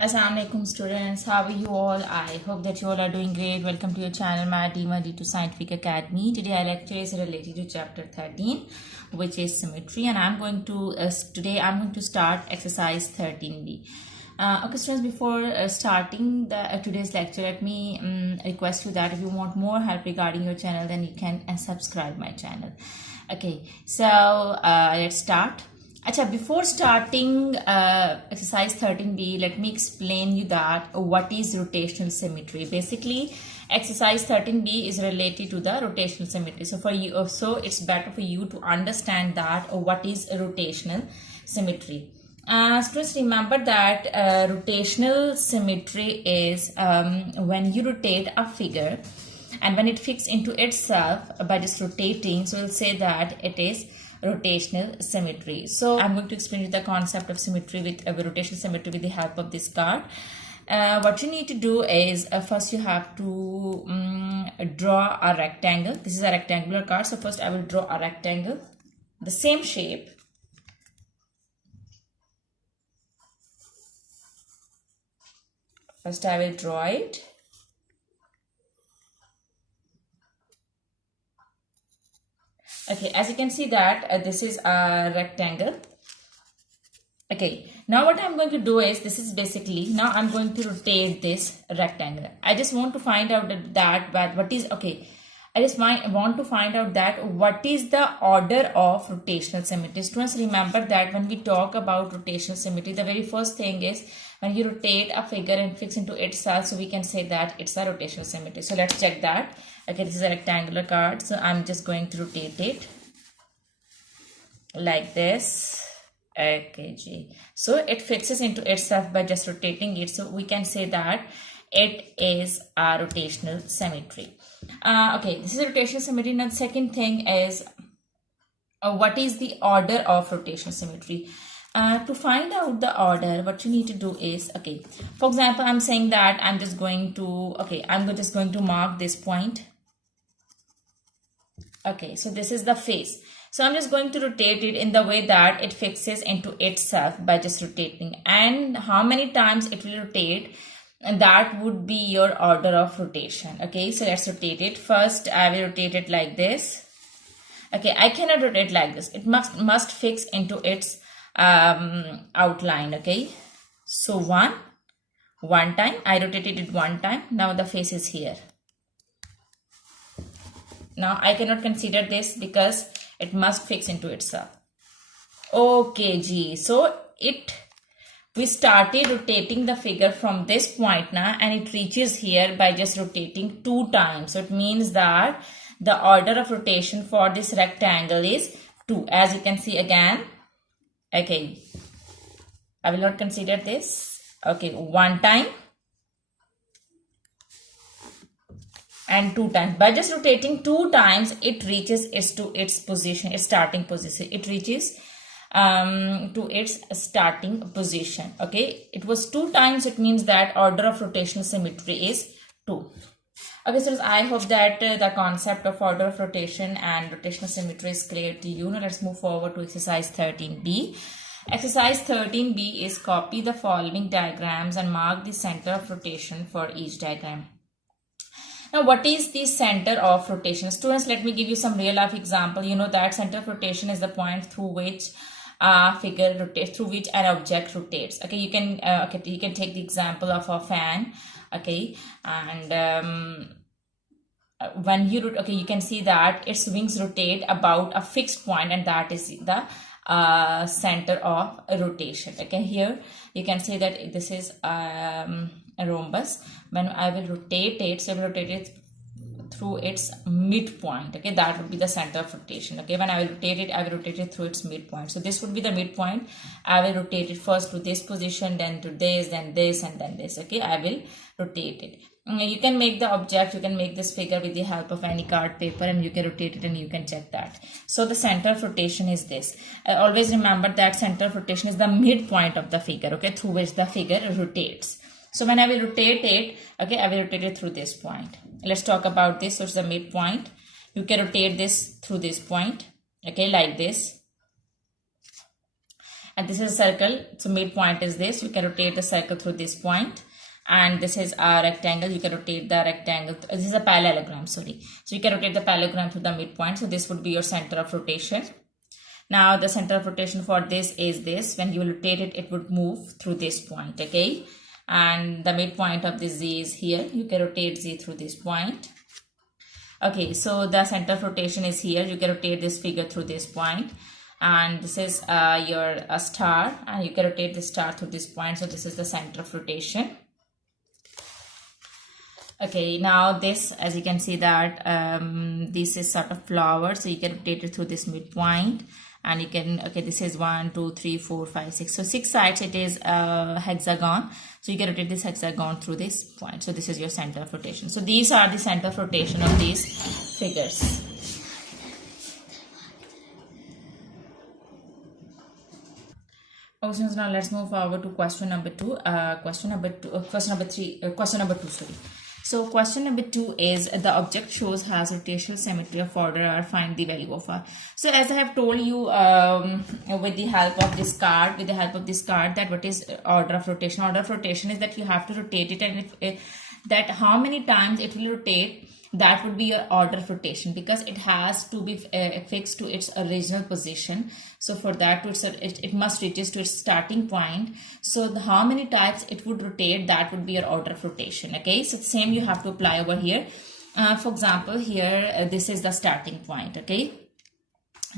Assalamualaikum students, how are you all? I hope that you all are doing great. Welcome to your channel, my D2 Scientific Academy. Today our lecture is related to chapter 13, which is symmetry, and today I'm going to start exercise 13b. Okay, students, before starting today's lecture, let me request you that if you want more help regarding your channel, then you can subscribe my channel. Okay, so let's start. Acha, before starting exercise 13b, let me explain you that what is rotational symmetry. Basically, exercise 13b is related to the rotational symmetry. So for you, so it's better for you to understand that what is rotational symmetry. Students, remember that rotational symmetry is when you rotate a figure and when it fixes into itself by just rotating, so we'll say that it is rotational symmetry. So I'm going to explain you the concept of symmetry with rotational symmetry with the help of this card. What you need to do is first you have to draw a rectangle. This is a rectangular card, so first I will draw a rectangle, the same shape. First I will draw it. Okay, as you can see that this is a rectangle. Okay, now what I'm going to do is, this is basically, now I'm going to rotate this rectangle. I just want to find out what is, okay, I just want to find out that what is the order of rotational symmetry. Students, remember that when we talk about rotational symmetry, the very first thing is when you rotate a figure and fix into itself, so we can say that it's a rotational symmetry. So let's check that. Okay, this is a rectangular card, so I'm just going to rotate it like this. Okay, so it fixes into itself by just rotating it, so we can say that it is a rotational symmetry. Okay, this is a rotational symmetry. Now the second thing is what is the order of rotational symmetry. To find out the order, what you need to do is, okay, for example, I'm saying that I'm just going to mark this point. Okay, so this is the face. So I'm just going to rotate it in the way that it fixes into itself by just rotating. And how many times it will rotate, and that would be your order of rotation. Okay, so let's rotate it. First, I will rotate it like this. Okay, I cannot rotate like this. It must fix into its outline. Okay, so one time, I rotated it one time. Now the face is here. Now I cannot consider this because it must fix into itself. Okay, so we started rotating the figure from this point now, and it reaches here by just rotating 2 times. So it means that the order of rotation for this rectangle is 2. As you can see again. Okay, I will not consider this. Okay, 1 time and 2 times. By just rotating 2 times, it reaches its position, its starting position. It reaches to its starting position. Okay, it was 2 times. It means that order of rotational symmetry is 2. Okay, so I hope that the concept of order of rotation and rotational symmetry is clear to you. Now let's move forward to exercise 13b. Exercise 13b is copy the following diagrams and mark the center of rotation for each diagram. Now, what is the center of rotation? Students, let me give you some real life example. You know that center of rotation is the point through which figure rotates, through which an object rotates. Okay, you can take the example of a fan. Okay, and when you you can see that its wings rotate about a fixed point, and that is the center of rotation. Okay, here you can see that this is a rhombus. When I will rotate it, so I will rotate it through its midpoint. Okay, that would be the center of rotation. Okay, when I will rotate it, I will rotate it through its midpoint. So this would be the midpoint. I will rotate it first to this position, then to this, then this, and then this. Okay, I will rotate it. You can make the object, you can make this figure with the help of any card paper, and you can rotate it and you can check that. So the center of rotation is this. Always remember that center of rotation is the midpoint of the figure, okay, through which the figure rotates. So when I will rotate it, okay, I will rotate it through this point. Let's talk about this. So it's the midpoint. You can rotate this through this point, okay, like this. and this is a circle, so midpoint is this. You can rotate the circle through this point, and this is a rectangle. You can rotate the rectangle. This is a parallelogram, sorry. So you can rotate the parallelogram through the midpoint. So this would be your center of rotation. Now the center of rotation for this is this. When you rotate it, it would move through this point, okay? And the midpoint of this Z is here. You can rotate Z through this point. Okay, so the center of rotation is here. You can rotate this figure through this point. And this is your star, and you can rotate the star through this point. So this is the center of rotation. Okay, now this, as you can see that this is sort of flower, so you can rotate it through this midpoint, and you can, okay, this is 1 2 3 4 5 6, so 6 sides. It is a hexagon, so you can rotate this hexagon through this point. So this is your center of rotation. So these are the center of rotation of these figures. Okay, so now let's move forward to question number 2. Question number 2, sorry. So question number 2 is the object shows has rotational symmetry of order R, find the value of R. So as I have told you with the help of this card, that what is order of rotation. Order of rotation is that you have to rotate it, and if that how many times it will rotate, that would be your order of rotation, because it has to be fixed to its original position. So for that it must reaches to its starting point. So how many times it would rotate, that would be your order of rotation. Okay, so the same you have to apply over here. For example, here this is the starting point. Okay,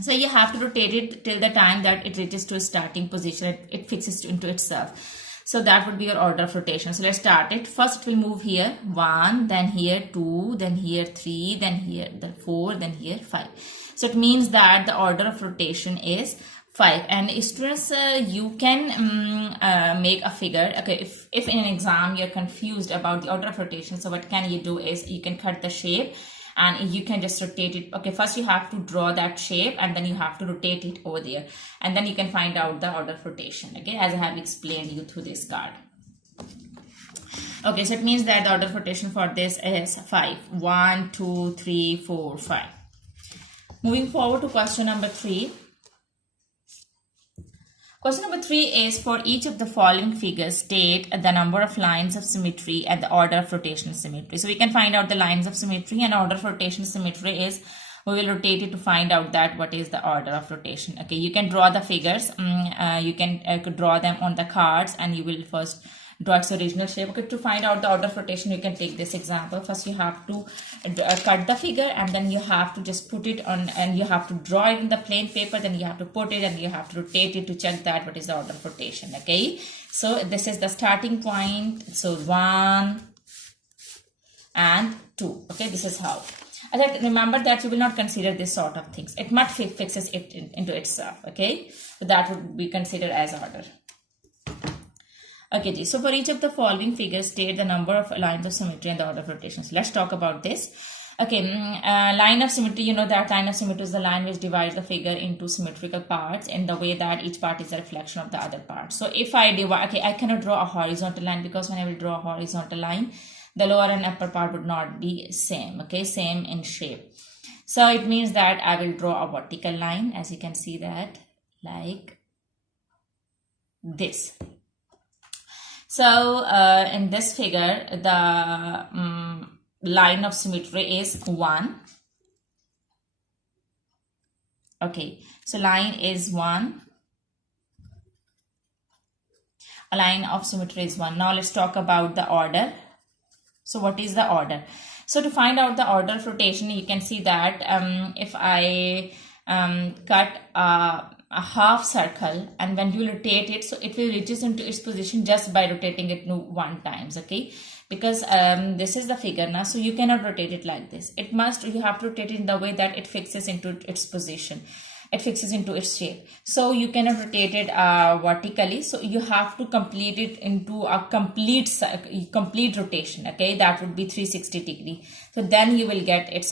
so you have to rotate it till the time that it reaches to its starting position, it fixes into itself. So that would be your order of rotation. So let's start it. First it will move here 1, then here 2, then here 3, then here 4, then here 5. So it means that the order of rotation is 5. And students, you can make a figure. Okay, if in an exam you're confused about the order of rotation, so what can you do is you can cut the shape and you can just rotate it. Okay, first you have to draw that shape, and then you have to rotate it over there, and then you can find out the order of rotation, okay, as I have explained you through this card. Okay, so it means that the order of rotation for this is 5. 1 2 3 4 5. Moving forward to question number 3. Question number 3 is, for each of the following figures, state the number of lines of symmetry and the order of rotational symmetry. So we can find out the lines of symmetry, and order of rotational symmetry is, we will rotate it to find out that what is the order of rotation. Okay, you can draw the figures. You can draw them on the cards, and you will first draw its original shape. Okay, to find out the order of rotation, you can take this example. First you have to cut the figure, and then you have to just put it on, and you have to draw it in the plain paper, then you have to put it, and you have to rotate it to check that what is the order of rotation. Okay, so this is the starting point. So 1 and 2. Okay, this is how. Remember that you will not consider this sort of things. It must fixes it into itself. Okay, so that would be considered as order. Okay, so for each of the following figures, state the number of lines of symmetry and the order of rotation. So let's talk about this. Okay, line of symmetry, you know that line of symmetry is the line which divides the figure into symmetrical parts in the way that each part is a reflection of the other part. So if I divide, okay, I cannot draw a horizontal line, because when I will draw a horizontal line, the lower and upper part would not be same, okay, same in shape. So it means that I will draw a vertical line, as you can see that, like this. So in this figure, the line of symmetry is 1. Okay, so line is 1. A line of symmetry is 1. Now let's talk about the order. So what is the order? So to find out the order of rotation, you can see that if I cut a half circle, and when you rotate it, so it will reaches into its position just by rotating it 1 times. Okay, because this is the figure now, so you cannot rotate it like this. You have to rotate it in the way that it fixes into its position, it fixes into its shape. So you cannot rotate it vertically, so you have to complete it into a complete rotation. Okay, that would be 360 degree. So then you will get its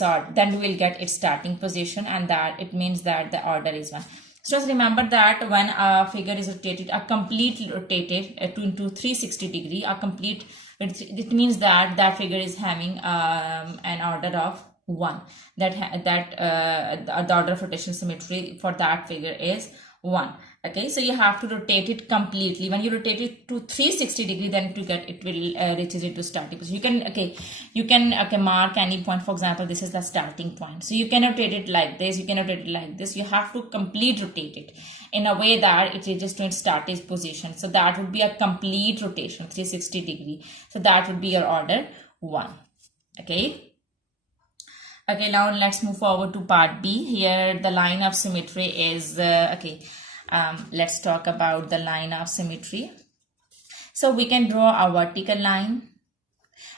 starting position, and that it means that the order is 1. So just remember that when a figure is rotated, completely rotated into 360 degree, it means that that figure is having an order of 1. The order of rotation symmetry for that figure is 1. Okay, so you have to rotate it completely. When you rotate it to 360 degree, then it will reaches into starting position. You can mark any point. For example, this is the starting point. So you can rotate it like this. You can rotate it like this. You have to complete rotate it in a way that it reaches to its starting position. So that would be a complete rotation, 360 degree. So that would be your order 1. Okay. Okay, now let's move forward to part B. Here the line of symmetry is let's talk about the line of symmetry. So we can draw a vertical line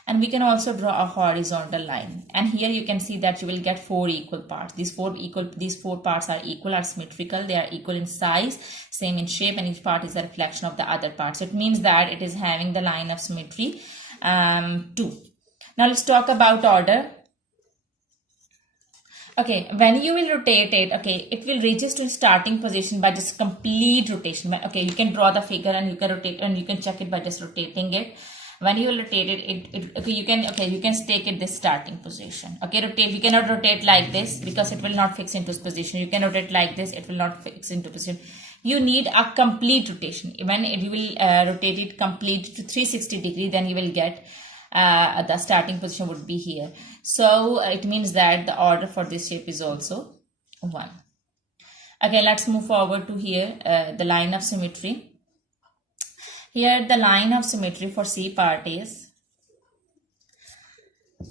and we can also draw a horizontal line. And here you can see that you will get 4 equal parts. These four parts are equal, are symmetrical. They are equal in size, same in shape, and each part is a reflection of the other part. So it means that it is having the line of symmetry 2. Now let's talk about order. Okay, when you will rotate it, okay, it will reaches to starting position by just complete rotation. Okay, you can draw the figure and you can rotate and you can check it by just rotating it. When you will rotate it, you can take it this starting position. Okay, rotate. You cannot rotate like this because it will not fix into its position. You can rotate like this, it will not fix into position. You need a complete rotation. When you will rotate it complete to 360 degree, then you will get the starting position would be here. So it means that the order for this shape is also 1. Okay, let's move forward to here, the line of symmetry. Here the line of symmetry for C part is,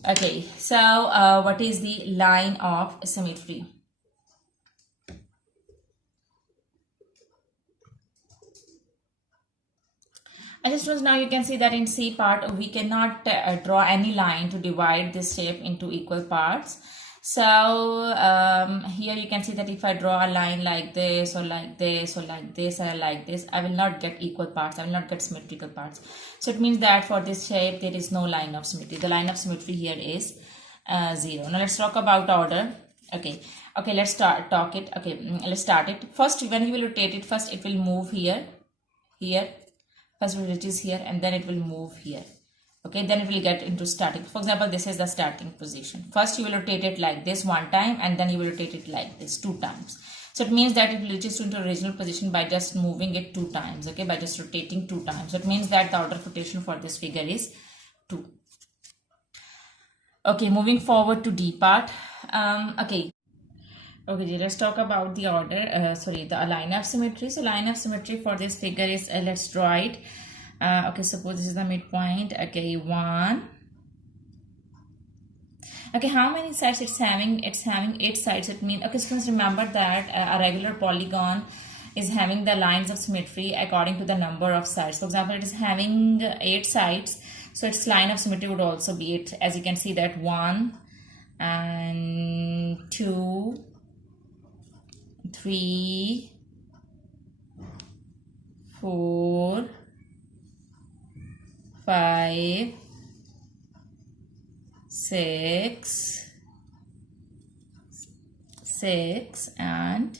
okay, so what is the line of symmetry? I just was, now you can see that in C part we cannot draw any line to divide this shape into equal parts. So here you can see that if I draw a line like this or like this or like this or like this, I will not get equal parts. I will not get symmetrical parts. So it means that for this shape there is no line of symmetry. The line of symmetry here is 0. Now let's talk about order. Okay, let's start it. First, when you will rotate it, first it will move here. First it reaches here and then it will move here. Okay, then it will get into starting. For example, this is the starting position. First you will rotate it like this 1 time and then you will rotate it like this 2 times. So it means that it reaches into original position by just moving it 2 times. Okay, by just rotating 2 times. So it means that the order of rotation for this figure is 2. Okay, moving forward to D part. Okay, let's talk about the order, the line of symmetry. So line of symmetry for this figure is, let's draw it. Okay, suppose this is the midpoint. Okay, 1. Okay, how many sides it's having? It's having 8 sides. It means, okay, students, remember that a regular polygon is having the lines of symmetry according to the number of sides. For example, it is having 8 sides, so its line of symmetry would also be 8. As you can see that 1 and 2, 3, 4, 5, 6 and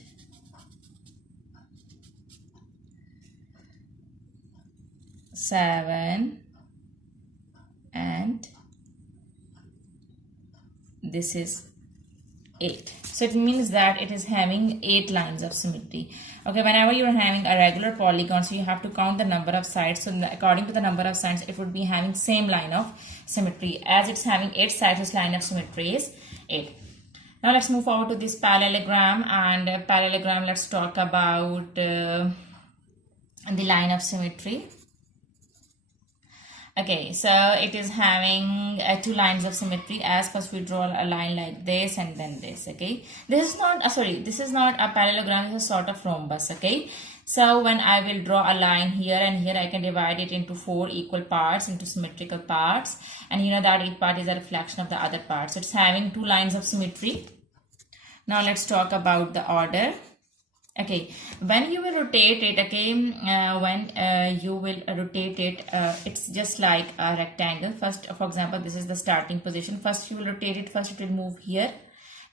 7 and this is 8. So it means that it is having 8 lines of symmetry. Okay, whenever you are having a regular polygon, so you have to count the number of sides. So according to the number of sides, it would be having same line of symmetry. As it's having 8 sides, its line of symmetry is 8. Now let's move forward to this parallelogram, and parallelogram, let's talk about the line of symmetry. Okay, so it is having 2 lines of symmetry. As first we draw a line like this and then this. Okay, this is not this is not a parallelogram, this is sort of rhombus. Okay, so when I will draw a line here and here, I can divide it into 4 equal parts, into symmetrical parts, and you know that each part is a reflection of the other part. So it's having 2 lines of symmetry. Now let's talk about the order. Okay, when you will rotate it, okay, you will rotate it, it's just like a rectangle. First, for example, this is the starting position. First you will rotate it, first it will move here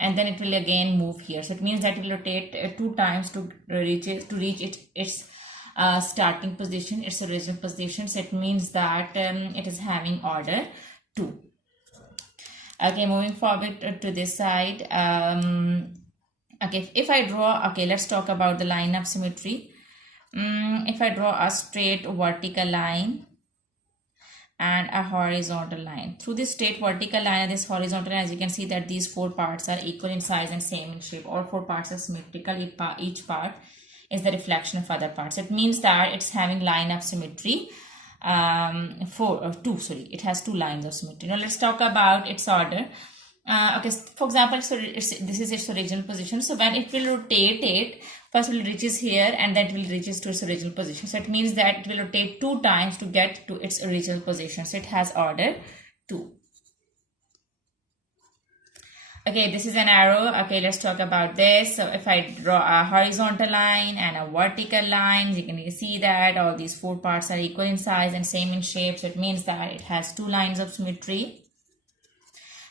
and then it will again move here. So it means that it will rotate 2 times to reach its starting position, its original position. So it means that it is having order 2. Okay, moving forward to this side. Okay, if I draw, okay, let's talk about the line of symmetry. If I draw a straight vertical line and a horizontal line, through this straight vertical line and this horizontal line, as you can see that these four parts are equal in size and same in shape. All four parts are symmetrical. Each part is the reflection of other parts. It means that it's having line of symmetry. It has two lines of symmetry. Now let's talk about its order. Okay, for example, this is its original position. So when it will rotate it, first it will reaches here and then it will reaches to its original position. So it means that it will rotate 2 times to get to its original position. So it has order 2. Okay, this is an arrow. Okay, let's talk about this. So if I draw a horizontal line and a vertical line, you can see that all these four parts are equal in size and same in shape. So it means that it has 2 lines of symmetry.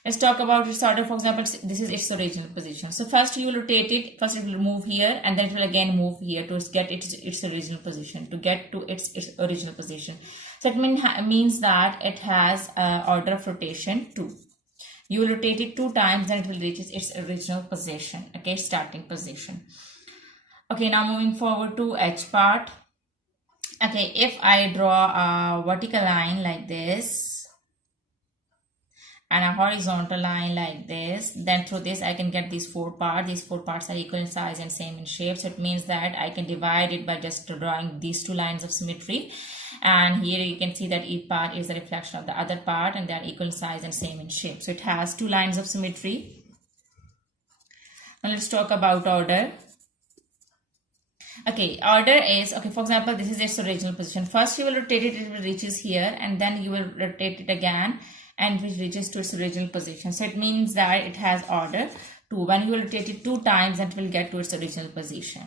Let's talk about its order. For example, this is its original position. So first you will rotate it. First it will move here and then it will again move here to get its original position, to get to its original position. So it means that it has order of rotation 2. You will rotate it 2 times, then it will reach its original position. Okay, starting position. Okay, now moving forward to H part. Okay, if I draw a vertical line like this and a horizontal line like this, then through this I can get these 4 parts. These 4 parts are equal in size and same in shape. So it means that I can divide it by just drawing these 2 lines of symmetry. And here you can see that each part is a reflection of the other part and they are equal in size and same in shape. So it has 2 lines of symmetry. Now let's talk about order. Okay, order is, okay, for example, this is its original position. First you will rotate it, it will reaches here, and then you will rotate it again and it reaches to its original position. So it means that it has order 2. When you will rotate it 2 times, it will get to its original position.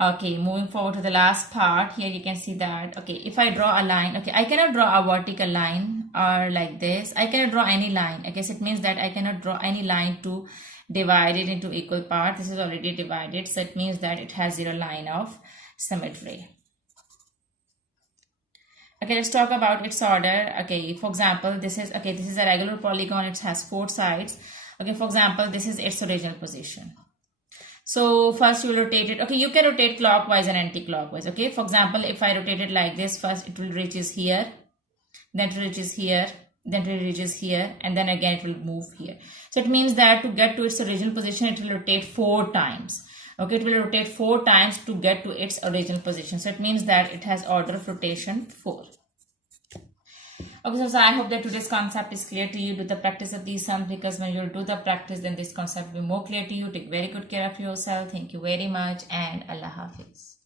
Okay, moving forward to the last part. Here you can see that, okay, if I draw a line, okay, I cannot draw a vertical line or like this. I cannot draw any line. Okay, so it means that I cannot draw any line to divide it into equal parts. This is already divided. So it means that it has 0 line of symmetry. Okay, let's talk about its order. Okay, for example, this is a regular polygon. It has 4 sides. Okay, for example, this is its original position. So first you will rotate it. Okay, you can rotate clockwise and anti-clockwise. Okay, for example, if I rotate it like this, first it will reaches here, then it reaches here, then it reaches here, and then again it will move here. So it means that to get to its original position, it will rotate 4 times. Okay, it will rotate 4 times to get to its original position. So it means that it has order of rotation 4. Okay, so I hope that today's concept is clear to you. Do the practice of these sums, because when you do the practice, then this concept will be more clear to you. Take very good care of yourself. Thank you very much, and Allah Hafiz.